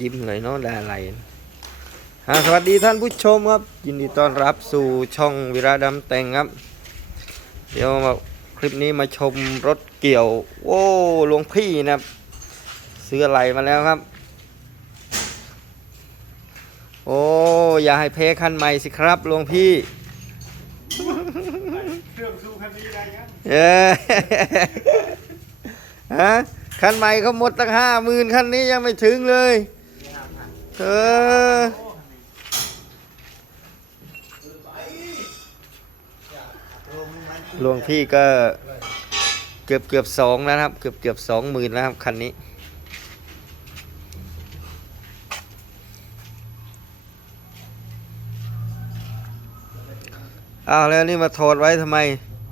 ยิ้มเลยเนาะดาไหลอ่าสวัสดีท่านผู้ชมครับ ยินดีต้อนรับสู่ช่องวิราดำแต่งครับ เดี๋ยวมาคลิปนี้มาชมรถเกี่ยว โอ้หลวงพี่นะครับ ซื้ออะไรมาแล้วครับ โอ้ อย่าให้เพคันใหม่สิครับหลวงพี่ เครื่องสู้คันนี้ได้ยเออฮะคันใหม่เขาหมดตั้งห้าหมื่นคันนี้ยังไม่ถึงเลย เออหลวงพี่ก็เกือบเกือบสองแล้วนะครับ เกือบเกือบสองหมื่นแล้วครับคันนี้ อ้าวแล้วนี่มาถอดไว้ทำไม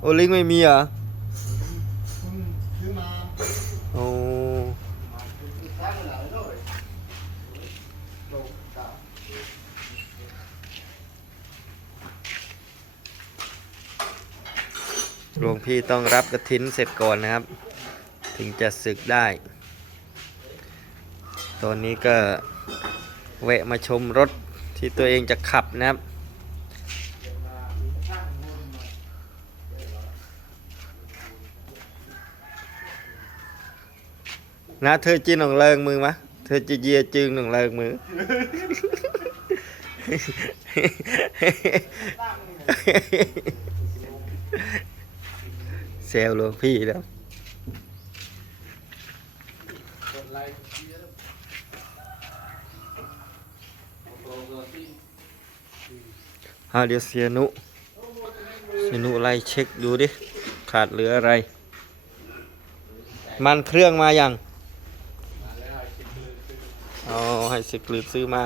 โอลิงไม่มีเหรอซื้อมาโอ้หลายเลยโตตาหลวงพี่ต้องรับกระถินเสร็จก่อนนะครับ ถึงจะศึกได้ ตอนนี้ก็แวะมาชมรถที่ตัวเองจะขับนะครับ นะเธอจีนหนองเลิงมือมะเธอจะเยียจึงหนองเลิงมือเซลหลวงพี่แล้วกดไลค์เยอะเอาเดี๋ยวเสียนุเสียนุไล่เช็คดูดิ ขาดเหลืออะไร มันเครื่องมายัง เอ๋อให้สิกลืดซื้อมา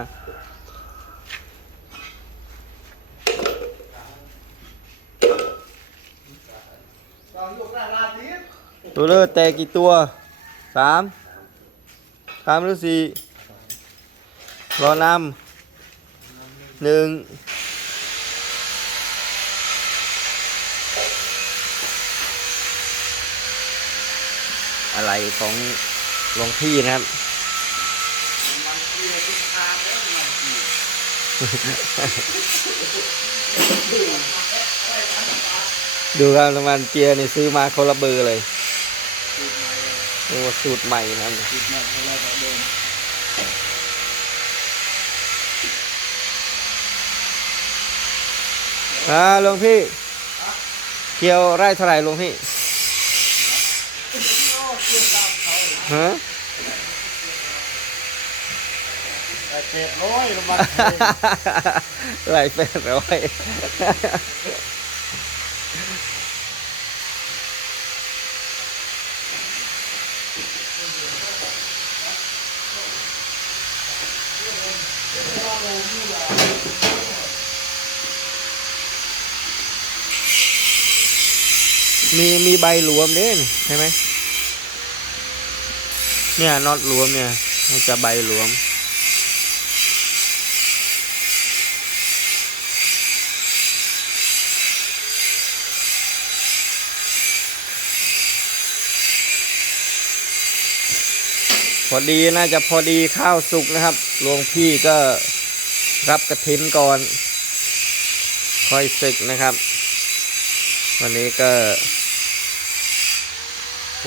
ตัวเลอร์แต่กี่ตัวสามสามหรือสี่รอนำหนึ่งอะไรของหลวงพี่นะครับ มันเกียร์ทุกทางแล้วมันเกียร์ ดูครับน้ำมันเกียร์นี่ซื้อมาคนละเบอร์เลยเรียกว่าสูตรใหม่นะครับติดมาเท่าเดินอ่าหลวงพี่ เกี่ยวไร่เท่าไหร่หลวงพี่ฮะ แต่ เจ็ดร้อยละมันไร่แปดร้อยมีมีใบหลวมเด้นใช่ไหมเนี่ยน็อตหลวมเนี่ยจะใบหลวม พอดีน่าจะพอดีข้าวสุกนะครับหลวงพี่ก็รับกระถินก่อน ค่อยศึกนะครับ วันนี้ก็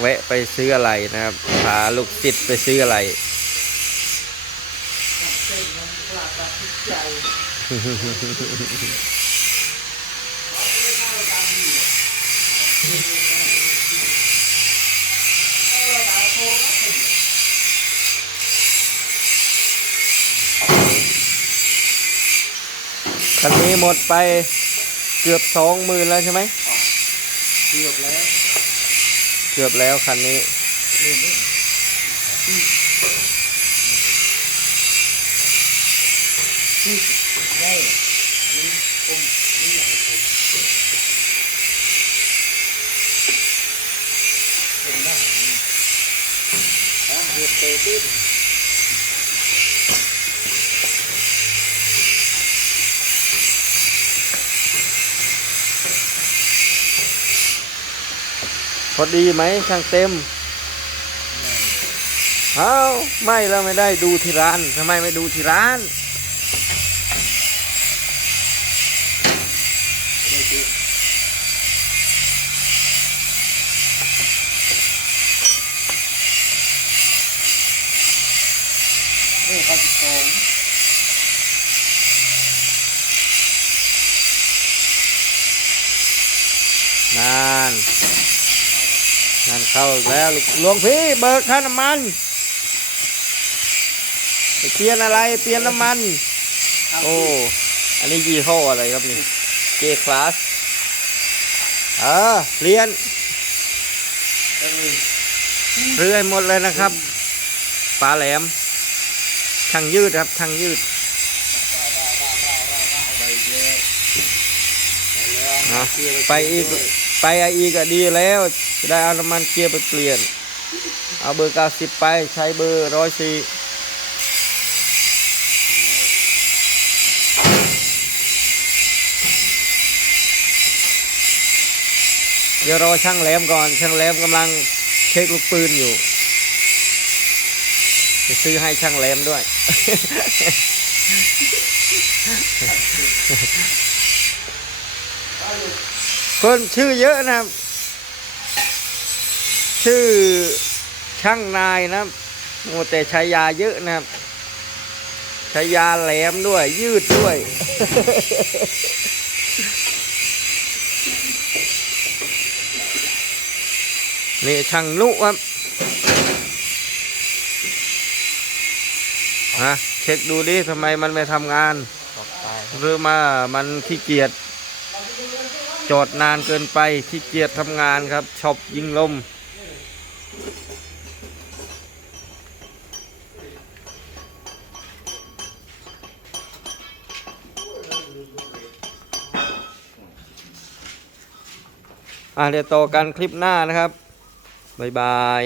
แวะไปซื้ออะไรนะครับพาลูกศิษย์ไปซื้ออะไรเป็นมันปราตัดใจ คันนี้หมดไปเกือบสองหมื่นแล้วใช่ไหมเกือบแล้วเกือบแล้วคันนี้ล่นด้วยได้นี่ผมนี่อย่างผมเป็นได้อ๋อเดือดเตะตื้น อดีไหมช่างเต็มเอ้าไม่แล้วไม่ได้ดูที่ร้านทำไมไม่ดูที่ร้านนี่เขาจะโตงนาน งานเข้าอีกแล้วหลวงพี่เบิกค่าน้ำมันไปเปลี่ยนอะไรเปลี่ยนน้ำมัน โอ้ อันนี้ยี่ห้ออะไรครับนี่ J Class เออเปลี่ยนเออเรื่อยหมดเลยนะครับปลาแหลมช่างยืดครับช่างยืดไปเลย ไปไออีก็ดีแล้ว จะได้เอาน้ำมันเกียร์ไปเปลี่ยน เอาเบอร์เก้าสิบไปใช้เบอร์ร้อยสี่เดี๋ยวรอช่างแหลมก่อน ช่างแหลมกำลังเช็คลูกปืนอยู่จะซื้อให้ช่างแหลมด้วย คนชื่อเยอะนะครับ ชื่อช่างนายนะโอ้แต่ช้ยาเยอะนะครับช้ยาแหลมด้วย ยืดด้วย นี่ช่างนุครับฮะเช็คดูดิทำไมมันไม่ทำงาน หรือมามันขี้เกียจ จอดนานเกินไปขี้เกียจทำงานครับช็อปยิงลม อะเดี๋ยวต่อกันคลิปหน้านะครับ บ๊ายบาย